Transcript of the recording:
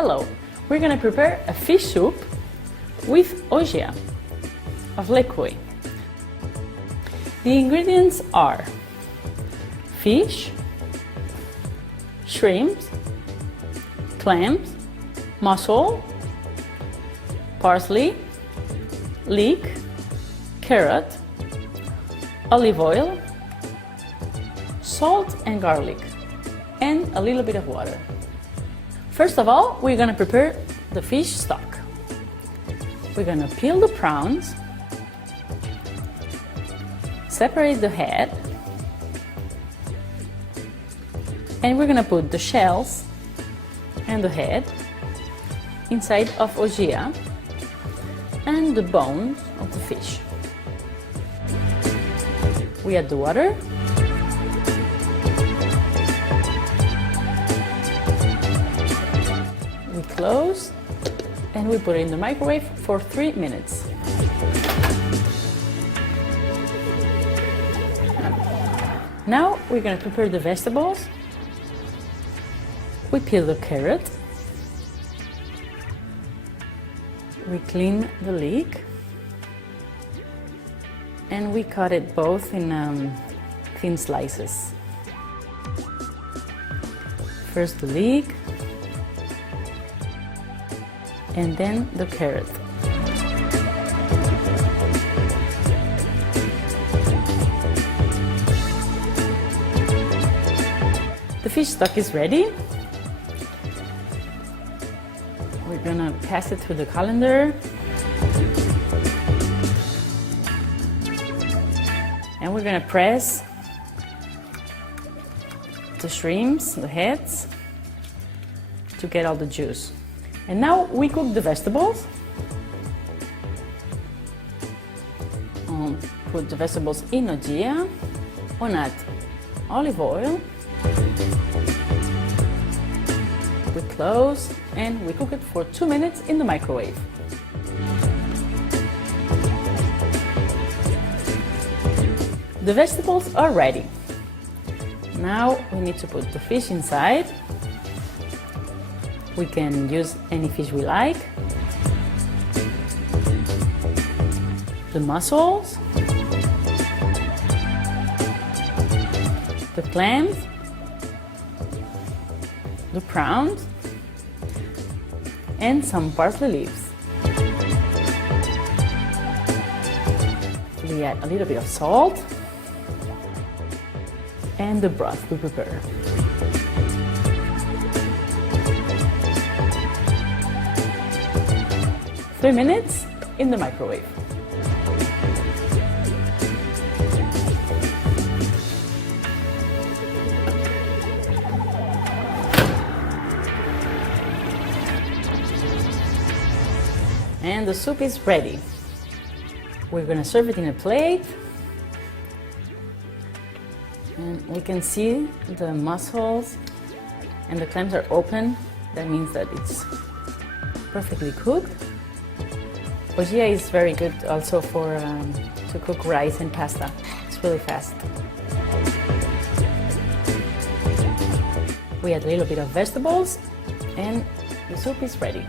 Hello, we're going to prepare a fish soup with Ogya of Lekue. The ingredients are fish, shrimps, clams, mussel, parsley, leek, carrot, olive oil, salt and garlic, and a little bit of water. First of all, we're going to prepare the fish stock. We're going to peel the prawns, separate the head, and we're going to put the shells and the head inside of Ogya and the bones of the fish. We add the water. We close and we put it in the microwave for 3 minutes. Now we're going to prepare the vegetables. We peel the carrot. We clean the leek. And we cut it both in thin slices. First the leek, and then the carrot. The fish stock is ready. We're gonna pass it through the colander. And we're gonna press the shrimps, the heads, to get all the juice. And now we cook the vegetables. Put the vegetables in Ogya, on add olive oil. We close and we cook it for 2 minutes in the microwave. The vegetables are ready. Now we need to put the fish inside. We can use any fish we like. The mussels, the clams, the prawns, and some parsley leaves. We add a little bit of salt and the broth we prepare. Three minutes in the microwave. And the soup is ready. We're gonna serve it in a plate. And we can see the mussels and the clams are open. That means that it's perfectly cooked. Ogya is very good also for to cook rice and pasta. It's really fast. We add a little bit of vegetables and the soup is ready.